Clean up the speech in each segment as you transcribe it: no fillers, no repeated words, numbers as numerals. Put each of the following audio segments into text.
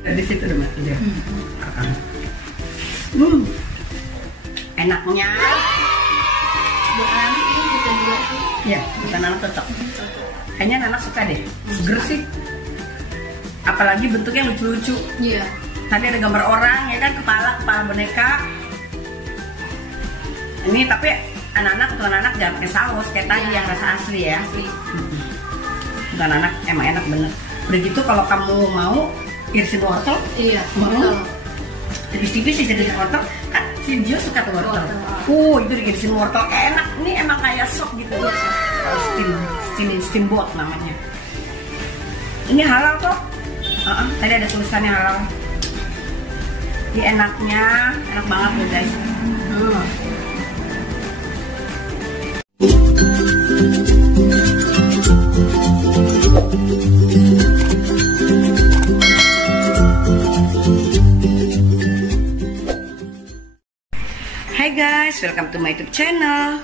Di situ udah mati dia. Enaknya. Buat anak ini kita juga. Ya, bukan anak cocok. Kayaknya anak suka deh. Seger sih. Apalagi bentuknya lucu-lucu. Iya. Tadi ada gambar orang ya kan, kepala boneka. Ini tapi anak-anak jangan pakai saus kayak tadi yang rasa asli ya. Bukan anak, emang enak bener. Udah gitu kalau kamu mau irisin wortel, Iya. mau tipis-tipis irisin wortel, kan si Gio suka tuh wortel. Itu diirisin wortel enak. Ini emang kayak sop gitu. Steamboat namanya. Ini halal kok. Tadi ada tulisannya halal. Ini enaknya, enak banget loh guys. Hai guys, welcome to my YouTube channel.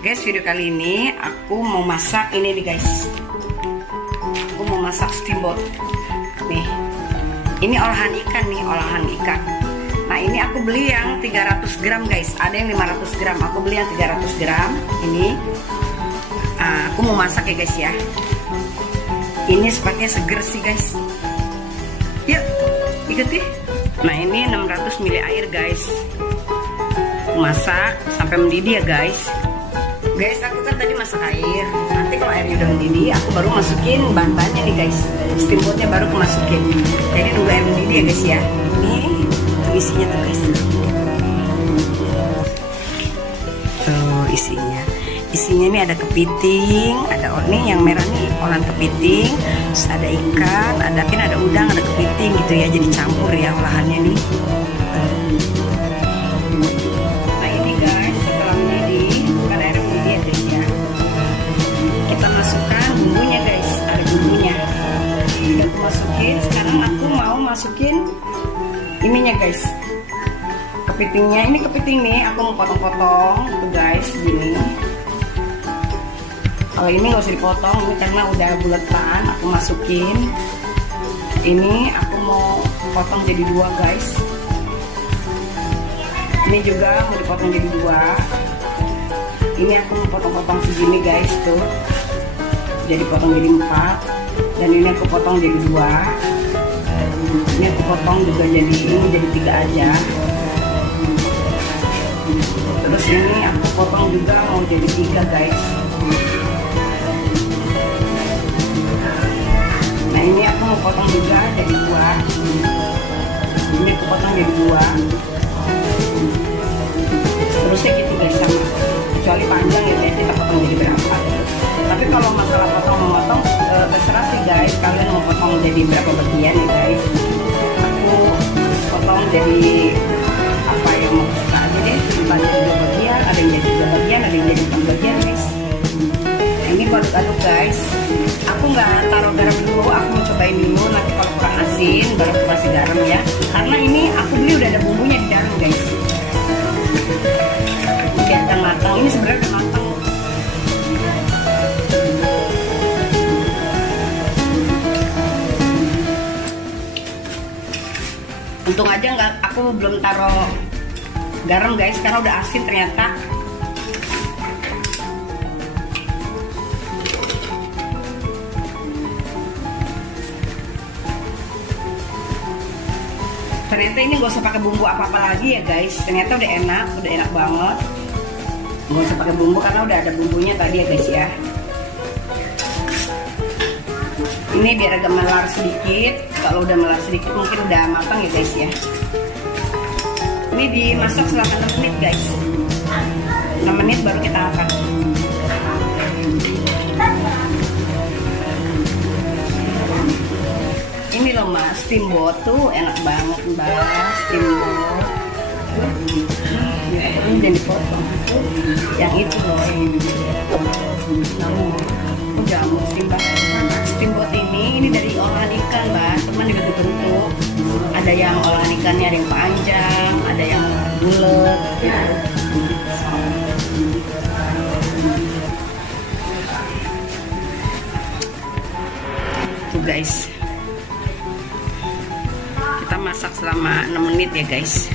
Guys, video kali ini aku mau masak ini nih guys. Aku mau masak steamboat. Nih, ini olahan ikan. Nah ini aku beli yang 300 gram guys. Ada yang 500 gram. Aku beli yang 300 gram. Ini aku mau masak ya guys ya. Ini sepertinya seger sih guys. Yuk, ikuti. Nah ini 600 ml air guys. Masak sampai mendidih ya guys. Guys, aku kan tadi masak air. Nanti kalau airnya udah mendidih, aku baru masukin bahan-bahannya nih guys. Steamboatnya baru aku masukin. Jadi nunggu air mendidih ya guys ya. Ini isinya tuh guys. Tuh isinya. Isinya ini ada kepiting, ada ini yang merah nih olahan kepiting, terus ada ikan, ada udang, ada kepiting gitu ya. Jadi campur ya olahannya nih. Sekarang aku mau masukin ininya guys, kepitingnya. Ini kepiting nih, aku mau potong-potong tuh guys, gini. Kalau ini nggak usah dipotong, ini karena udah buletan. Aku masukin ini, aku mau potong jadi dua guys. Ini juga mau dipotong jadi dua. Ini aku mau potong-potong segini guys tuh, jadi potong jadi 4. Dan ini aku potong jadi 2. Ini aku potong juga jadi 3 aja. Terus ini aku potong juga mau jadi 3 guys. Nah ini aku mau potong juga jadi 2. Ini aku potong jadi 2. Terusnya gitu guys, sama. Kecuali panjang ya guys, kita potong jadi berapa. Tapi kalau masalah potong-memotong terserah sih guys, kalian mau potong jadi berapa bagian ya guys. Aku potong jadi apa yang mau suka aja deh. Entah jadi 2 bagian, ada yang jadi 2 bagian, ada yang jadi 4 bagian guys. Nah, ini aku aduk-aduk guys. Aku nggak taruh garam dulu, aku mau cobain dulu. Nanti kalau kurang asin baru aku kasih garam ya. Karena ini aku beli udah ada bumbunya di dalam guys. Kelihatan matang, ini sebenarnya udah matang. Untung aja aku belum taruh garam guys, karena udah asin ternyata. Ternyata ini gak usah pakai bumbu apa-apa lagi ya guys. Ternyata udah enak banget. Gak usah pakai bumbu karena udah ada bumbunya tadi ya guys ya. Ini biar agak melar sedikit. Kalau udah melar sedikit mungkin udah matang ya guys ya. Ini dimasak selama 6 menit guys. 6 menit baru kita angkat. Ini loh mas, steamboat tuh enak banget mbak. Steamboat ini dan dipotong. Yang itu loh, jamur steamboat ini dari olahan ikan mbak, teman dibentuk-bentuk. Ada yang olahan ikannya ada yang panjang, ada yang bulat gitu. Tuh guys, Kita masak selama 6 menit ya guys.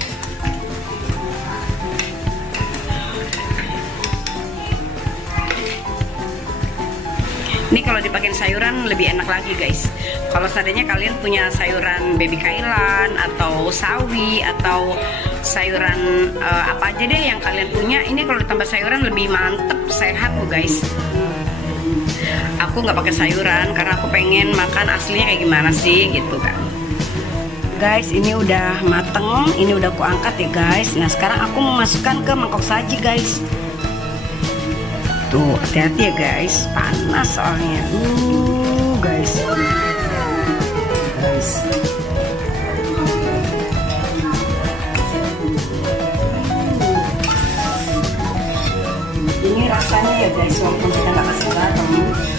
Ini kalau dipakai sayuran lebih enak lagi guys. Kalau seandainya kalian punya sayuran baby kailan atau sawi atau sayuran apa aja deh yang kalian punya, ini kalau ditambah sayuran lebih mantep, sehat loh guys. Aku nggak pakai sayuran karena aku pengen makan aslinya kayak gimana sih gitu kan. Guys, ini udah mateng, ini udah aku angkat ya guys. Nah sekarang aku mau masukkan ke mangkok saji guys. Tuh, hati-hati ya guys, panas soalnya. Guys. Ini rasanya ya guys, walaupun kita nggak kasih garam,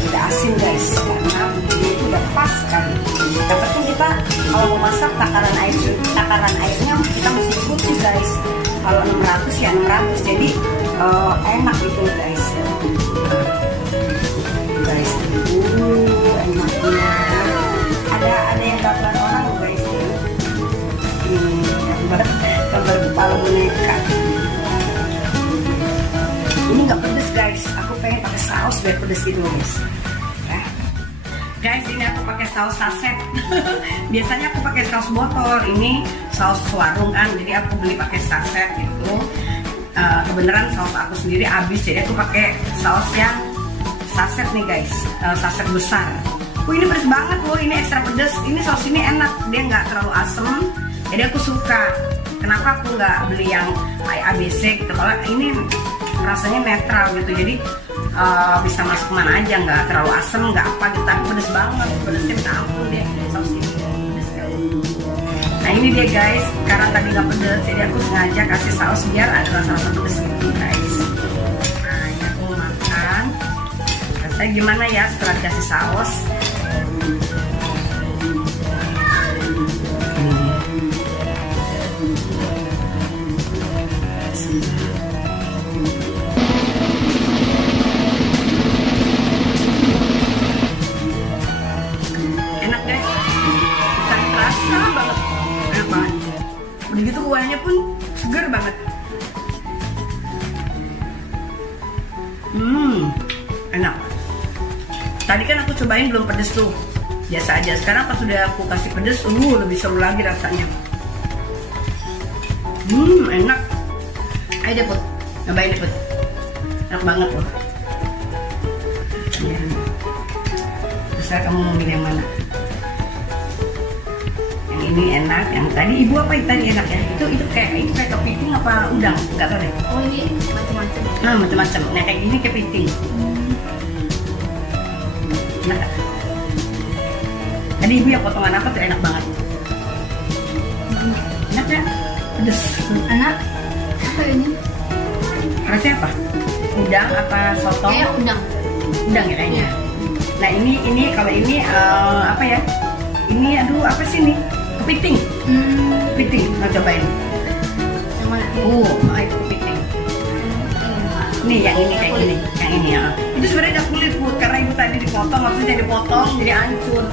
udah asin guys, karena ini udah pas sekali. Yang penting kita kalau mau masak takaran airnya kita mesti ikuti guys. Kalau 600 ya 600, jadi enak gitu guys. Enaknya ada yang gambar orang guys, gambar kepala boneka. Ini nggak pedes guys, aku pengen pakai saus biar pedes gitu guys. Guys, ini aku pakai saus saset. Biasanya aku pakai saus botol, ini saus warung kan, jadi aku beli pakai saset gitu. Kebenaran saus aku sendiri habis, jadi aku pakai saus yang saset nih guys, saset besar. Ini pedes banget loh, ini ekstra pedes. Ini saus ini enak, dia nggak terlalu asem, jadi aku suka. Kenapa aku nggak beli yang ABC gitu? Kalau ini rasanya netral gitu, jadi bisa masuk mana aja, nggak terlalu asem, nggak apa gitu, tapi pedes banget, pedesnya minta ampun deh saus ini. Nah ini dia guys, karena tadi nggak pedes, jadi aku sengaja kasih saus biar ada rasa-rasa pedes gitu guys. Nah ini aku makan. Rasanya gimana ya setelah dikasih saus? Enak guys, bukan terasa banget, enak banget. Udah gitu kuahnya pun seger banget. Enak. Tadi kan aku cobain belum pedes tuh, biasa aja. Sekarang pas sudah aku kasih pedes, lebih seru lagi rasanya. Enak. Ayo deh Put, nyobain deh Put. Enak banget loh. Ya. Terserah kamu mau milih yang mana. Yang ini enak, yang tadi ibu apa yang tadi enak ya? Itu kayak kepiting apa udang? Enggak tahu deh. Oh ini macam-macam. Macam-macam. Nah kayak gini kepiting. Enak gak? Tadi ibu yang potongan apa tuh enak banget. Enak gak? Pedes. Enak. Apa ini? Rasanya apa? Udang apa soto? Kayak udang. Udang ya kayaknya. Nah ini kalau ini apa ya? Ini aduh apa sih ini? Kepiting. Kepiting. Mau cobain? Yang mana? Itu kepiting. Nih yang ini kayak gini, yang ini ya. Itu sebenarnya ada kulit Put, karena ibu tadi dipotong, maksudnya dipotong jadi hancur.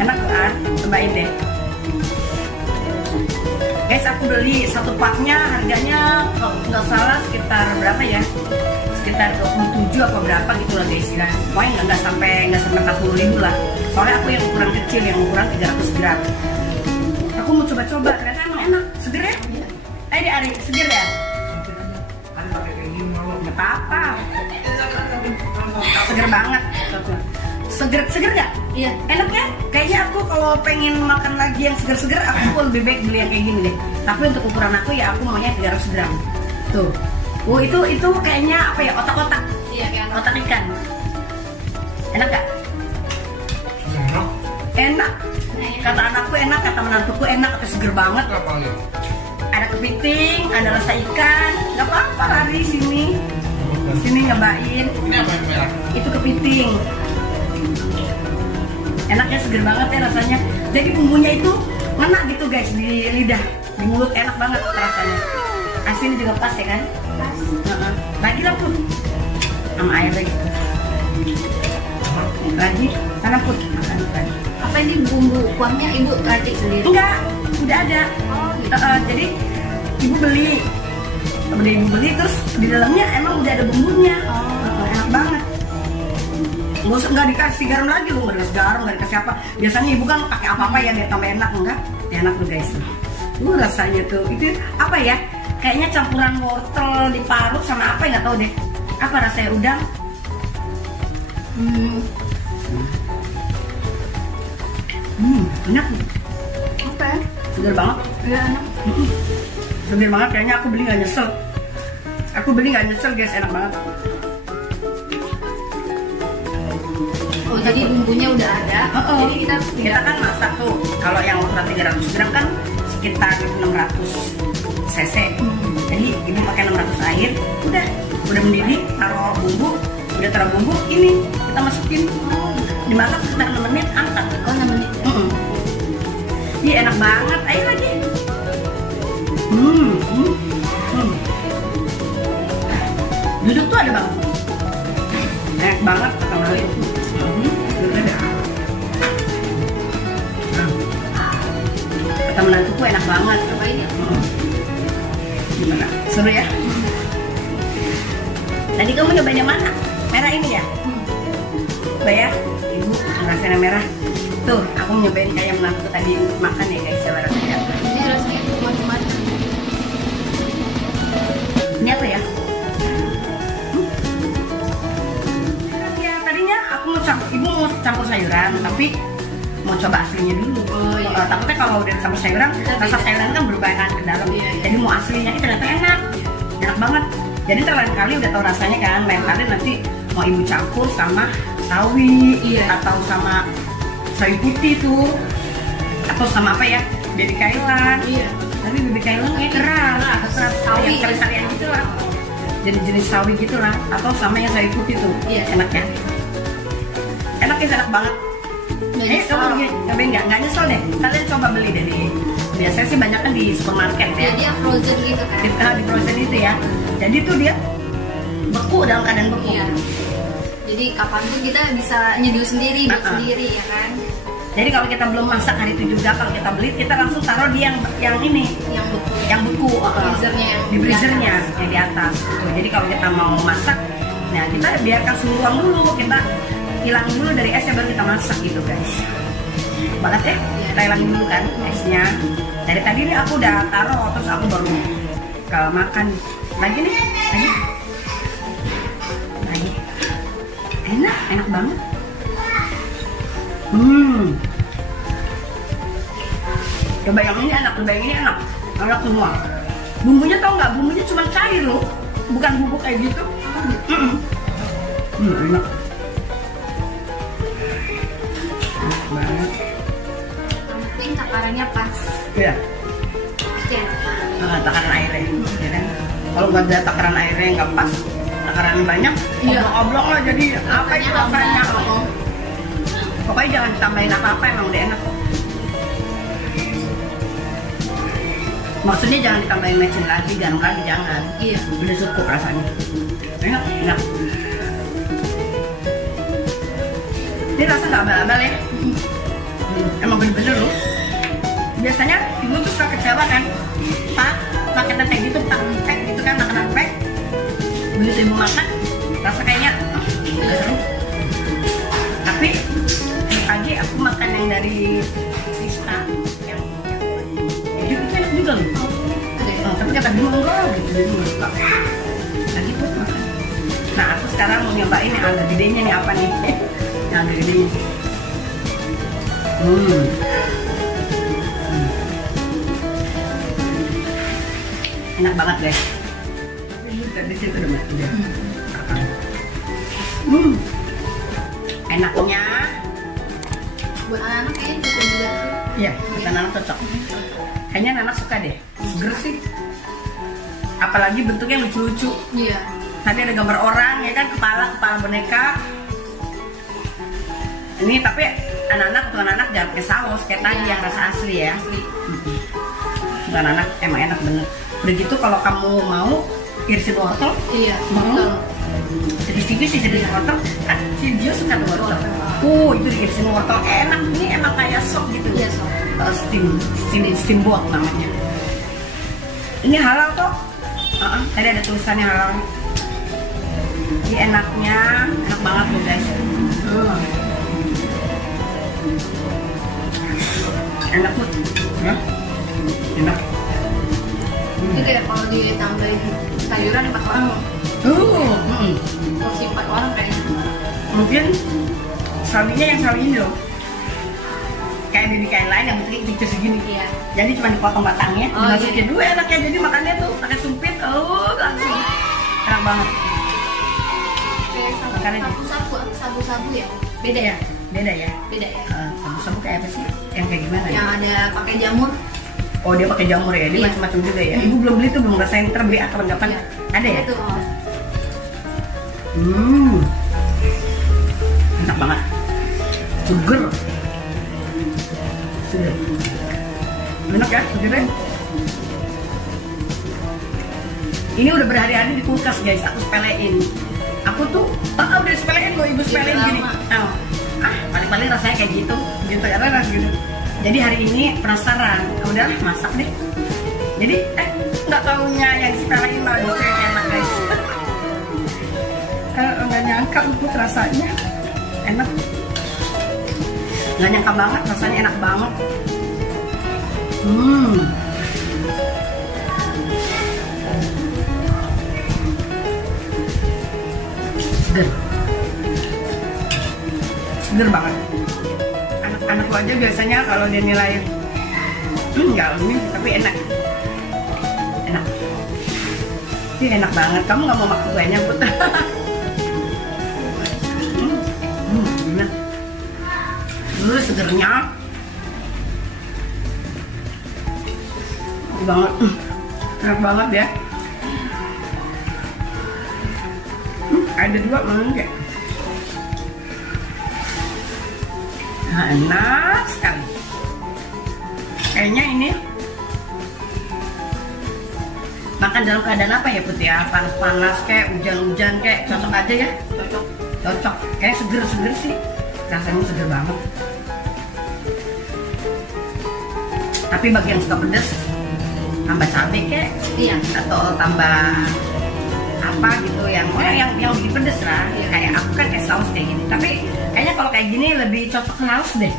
Enak kan? Cobain deh. Guys, aku beli satu paknya harganya kalau nggak salah sekitar berapa ya? Sekitar 27 apa berapa gitu lah guys ya. Pokoknya nggak sampai 40.000 lah. Soalnya aku yang ukuran kecil, yang ukuran 300 gram. Aku mau coba-coba, ternyata emang enak. Seger ya? Ayo Ari, seger ya? Nggak apa-apa. Seger banget. Seger gak? Iya. Enak ya? Kayaknya aku kalau pengen makan lagi yang seger-seger, aku lebih baik beli yang kayak gini deh. Tapi untuk ukuran aku ya aku maunya 300 gram. Tuh. Itu kayaknya apa ya? Otak-otak. Iya, kayak otak ikan. Enak gak? Enak. Kata anakku enak, kata menantuku enak, atau seger banget. Ada kepiting, ada rasa ikan, nggak apa-apa lari sini nyobain. Ini apa yang merah? Itu kepiting. Enaknya seger banget ya rasanya. Jadi bumbunya itu ngena gitu guys di lidah, di mulut enak banget rasanya. Asinnya juga pas ya kan? Pas. Lagi lah Put, sama air lagi. Lagi, sana Put makan lagi. apa ini bumbu kuahnya ibu racik sendiri? Enggak, udah ada. Oh, gitu. Jadi ibu beli terus di dalamnya emang udah ada bumbunya. Enak banget. Nggak dikasih garam lagi loh, nggak dikasih garam, nggak dikasih apa. Biasanya ibu kan pakai apa-apa ya biar tambah enak, enggak? Enak tuh guys. Rasanya tuh itu apa ya? Kayaknya campuran wortel diparut sama apa ya, nggak tahu deh. Apa rasanya udang? Enak. Apa ya? Segar banget. Iya, enak. Segar banget, kayaknya aku beli nggak nyesel. Aku beli nggak nyesel guys, enak banget. Oh, jadi bumbunya udah ada. Jadi Kita kan masak tuh. Kalau yang ukuran 300 gram kan sekitar 600 cc. Jadi ibu pakai 600 air. Udah mendidih, udah taruh bumbu, ini kita masukin. Dimasak sekitar 6 menit, angkat. Oh, 6 menit. Iya, enak banget. Ayo lagi. Duduk tuh ada bang. Enak banget kata Meli. Kata menantuku enak banget. Cobain ya. Gimana? Seru ya? Tadi kamu nyobain yang mana? Merah ini ya? Coba ya? Ibu ngerasain yang merah. Tuh, aku nyobain kayak menantu tadi makan ya guys, ya rasanya. Ini rasanya macam-macam. Ini apa ya? Ya tadinya aku ibu mau campur sayuran, tapi mau coba aslinya dulu. Oh, iya. Takutnya kalau udah campur sayuran, rasa sayuran kan berubah kan ke dalam. Iya. Jadi mau aslinya, ternyata enak. Enak banget. Jadi lain kali udah tahu rasanya kan. Lain kali nanti mau ibu campur sama sawi, atau sama sawi putih tuh, atau sama apa ya? Baby kailan. Iya. Tapi baby kailan kayak keras Sawi. yang kari-karian gitu lah. Jenis sawi gitu lah. Atau sama yang sawi putih tuh. Iya. Enak ya? Enak ya, enak banget. Kamu nyobain nggak nyesel deh. Kalian coba beli deh biasanya sih banyak kan di supermarket ya. Dia frozen gitu kan. Di frozen itu ya. Jadi tuh dia beku, dalam keadaan beku. Iya. Jadi kapanpun kita bisa nyeduh sendiri, buat sendiri ya kan. Jadi kalau kita belum masak hari itu juga, kalau kita beli kita langsung taruh di yang ini, yang beku, di freezernya yang di atas. Tuh, jadi kalau kita mau masak, nah kita biarkan suhu ruang dulu, kita hilangin dulu dari esnya baru kita masak gitu guys. Banget ya, kita hilangin dulu kan esnya. Dari tadi nih aku udah taruh, terus aku baru makan. Lagi nih, lagi. Enak banget. Coba yang ini enak, enak semua. Bumbunya tau nggak? Bumbunya cuma cair loh, bukan bubuk kayak gitu. Enak. Enak banget. Yang penting takarannya pas. Iya. Ya. Takaran airnya, ya kan? Kalau nggak ada takaran airnya nggak pas, takaran banyak, oblong-oblong lah jadi apa itu rasanya? Pokoknya jangan ditambahin apa-apa, emang udah enak kok. Maksudnya jangan ditambahin mecin lagi, garam lagi, jangan. Iya. Udah cukup rasanya. Enak. Ini rasa nggak abal-abal ya? Emang bener-bener loh. Biasanya ibu tuh suka kecewa kan? Pakai teh gitu, pakai gitu kan, makanan pack. Begitu ibu makan, rasa kayaknya nggak seru. Tapi pagi aku makan yang dari Sista, yang itu enak juga loh. Tapi kata dulu enggak, jadi nggak suka. Nah gitu makan. Nah aku sekarang mau nyobain yang agak gedenya nih, apa nih? Yang agak gedenya. Enak banget guys. Di situ udah. Enaknya. Buat anak-anak kayaknya cocok juga sih. Iya, buat anak cocok. Kayaknya anak suka deh. Seger sih. Apalagi bentuknya lucu-lucu. Iya. Tadi ada gambar orang ya kan, kepala boneka. Ini tapi anak-anak jangan pakai saus kayak tadi yang rasa asli ya. Bukan anak emang enak bener. Udah gitu kalau kamu mau irisin wortel, Iya. mau Tipis-tipis sih jadi wortel. Kan si Gio suka tuh wortel. Itu dikasih wortel enak. Ini emang kayak sop gitu. Iya, sop. Steamboat namanya. Ini halal kok. Tadi ada tulisannya halal. Ini enaknya, enak banget loh guys. Enak tuh, ya? Enak. Itu deh kalau ditambahin sayuran 4 orang. Porsi 4 orang kayaknya. Mungkin sawinya yang sawi ini loh. Kayak baby kain lain yang bentuknya kecil segini. Iya. Jadi cuma dipotong batangnya, dimasukin iya. dulu enaknya. Jadi makannya tuh pakai sumpit, langsung enak banget. Kayak sabu-sabu ya? Beda ya? Beda ya? Beda ya? Sabu-sabu kayak apa sih? Yang kayak gimana? Yang ada pakai jamur. Oh dia pakai jamur ya? Dia Iya. macam-macam juga ya? Ibu belum beli tuh, belum ngerasain. Ntar beli kapan-kapan. Iya. Ada ya? Itu. Enak banget. Seger. Enak ya? Segernya? Ini udah berhari-hari di kulkas guys, aku sepelein. Aku tuh, udah sepelein loh, ibu sepelein gini. Paling-paling rasanya kayak gitu ya ras gitu. Jadi hari ini penasaran, udah masak deh. Jadi nggak taunya yang sepelein malah justru enak guys. Nggak nyangka untuk rasanya enak. Nggak nyangka banget, rasanya enak banget. Seger banget. Anak-anakku aja biasanya kalau dia nilai nggak ini tapi enak. Ini enak banget. Kamu nggak mau makan kuenya Put? Enak. Segernya banget. Enak banget ya. Ada 2 mau enggak? Enak sekali. Kayaknya ini makan dalam keadaan apa ya Put ya? Panas-panas kayak hujan-hujan kayak cocok aja ya? Cocok. Kayak seger-seger sih. Rasanya seger banget. Tapi bagi yang suka pedas, tambah cabai kayak, iya. Atau tambah apa gitu yang lebih pedes lah. Kayak aku kan kayak saus kayak gini. Tapi kayaknya kalau kayak gini lebih cocok ke saus deh.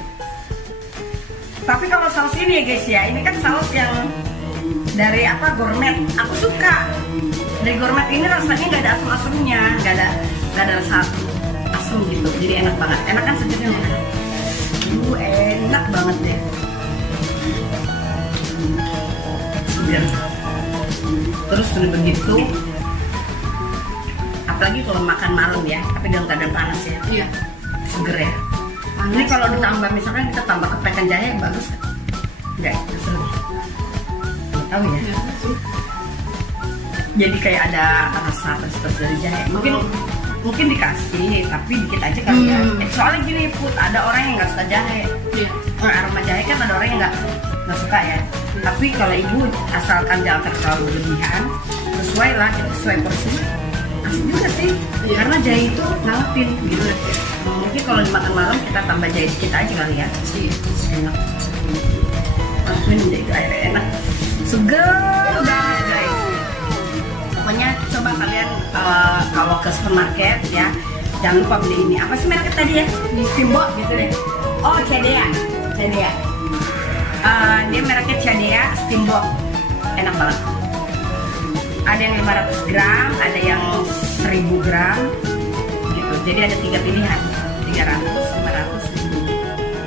Tapi kalau saus ini ya guys ya, ini kan saus yang dari gourmet. Aku suka. Dari gourmet ini rasanya nggak ada asam-asamnya, nggak ada rasa asam gitu. Jadi enak banget. Enak kan segernya? Enak banget deh. Seger. Terus udah begitu. Apalagi kalau makan malam ya, tapi dalam keadaan panas ya. Iya. Seger ya. Ini kalau ditambah misalkan kita tambah kepekan jahe bagus kan? Enggak, seru. Tahu ya? Iya sih. Jadi kayak ada rasa terus dari jahe. Mungkin dikasih, tapi dikit aja kali ya. Soalnya gini Put, ada orang yang nggak suka jahe. Iya. Aroma jahe kan ada orang yang nggak suka ya. Tapi kalau ibu asalkan jangan terlalu berlebihan, sesuai lah, kita sesuai porsi. Asik juga sih, karena jahe itu ngangetin gitu. Mungkin kalau dimakan malam kita tambah jahe dikit aja kali ya. Enak. Minum jahe itu airnya enak. Seger banget guys. Pokoknya coba kalian kalau ke supermarket ya, jangan lupa beli ini. Apa sih mereknya tadi ya? Steamboat gitu deh. Oh, Cadea. Dia mereknya Cadea Steamboat. Enak banget. Ada yang 500 gram, ada yang 1000 gram gitu. Jadi ada 3 pilihan, 300, 500, 1000.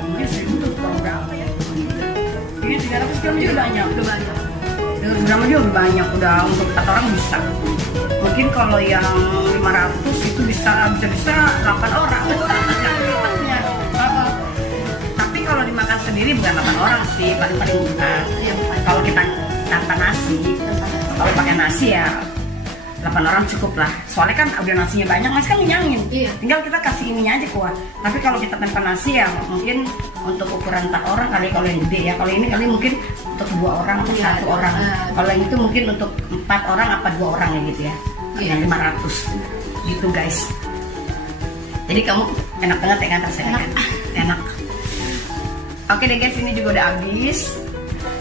Mungkin 1000 tuh kurang berapa ya? Ini 300 gram juga banyak. 300 gram aja udah banyak, udah untuk 4 orang bisa. Mungkin kalau yang 500 itu bisa 8 orang. Tapi kalau dimakan sendiri bukan 8 orang sih, paling-paling kalau kita tanpa nasi. Kalau pakai nasi ya 8 orang cukup lah. Soalnya kan udah nasinya banyak, nasi kan ngenyangin. Iya. Tinggal kita kasih ininya aja kuat. Tapi kalau kita tanpa nasi ya mungkin untuk ukuran 4 orang kali kalau yang gede ya. Kalau ini kali mungkin untuk 2 orang atau 1 orang. Kalau yang itu mungkin untuk 4 orang apa 2 orang ya gitu ya. Yang 500. gitu guys. Jadi kamu enak banget ya kan rasanya kan? Enak. Oke deh guys, ini juga udah habis.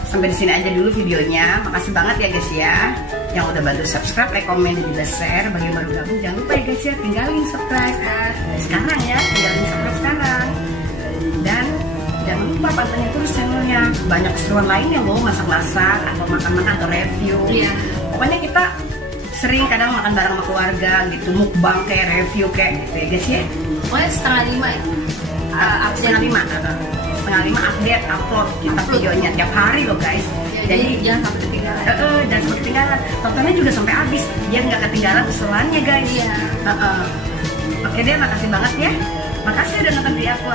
Sampai di sini aja dulu videonya. Makasih banget ya guys ya yang udah bantu subscribe, like, komen, dan juga share. Bagi yang baru gabung jangan lupa ya guys ya, tinggalin subscribe sekarang ya, tinggalin subscribe sekarang. Dan jangan lupa pantengin terus channelnya. Banyak keseruan lainnya loh, masak-masak atau makan-makan atau review. Pokoknya kita sering kadang makan bareng sama keluarga gitu, mukbang kayak review kayak gitu ya guys ya. Pokoknya 4:30 ya. Setengah lima update upload kita videonya tiap hari loh guys. Jadi jangan sampai ketinggalan. Jangan sampai ketinggalan. Tontonnya juga sampai habis biar nggak ketinggalan usulannya guys. Oke deh, makasih banget ya. Makasih udah nonton video aku.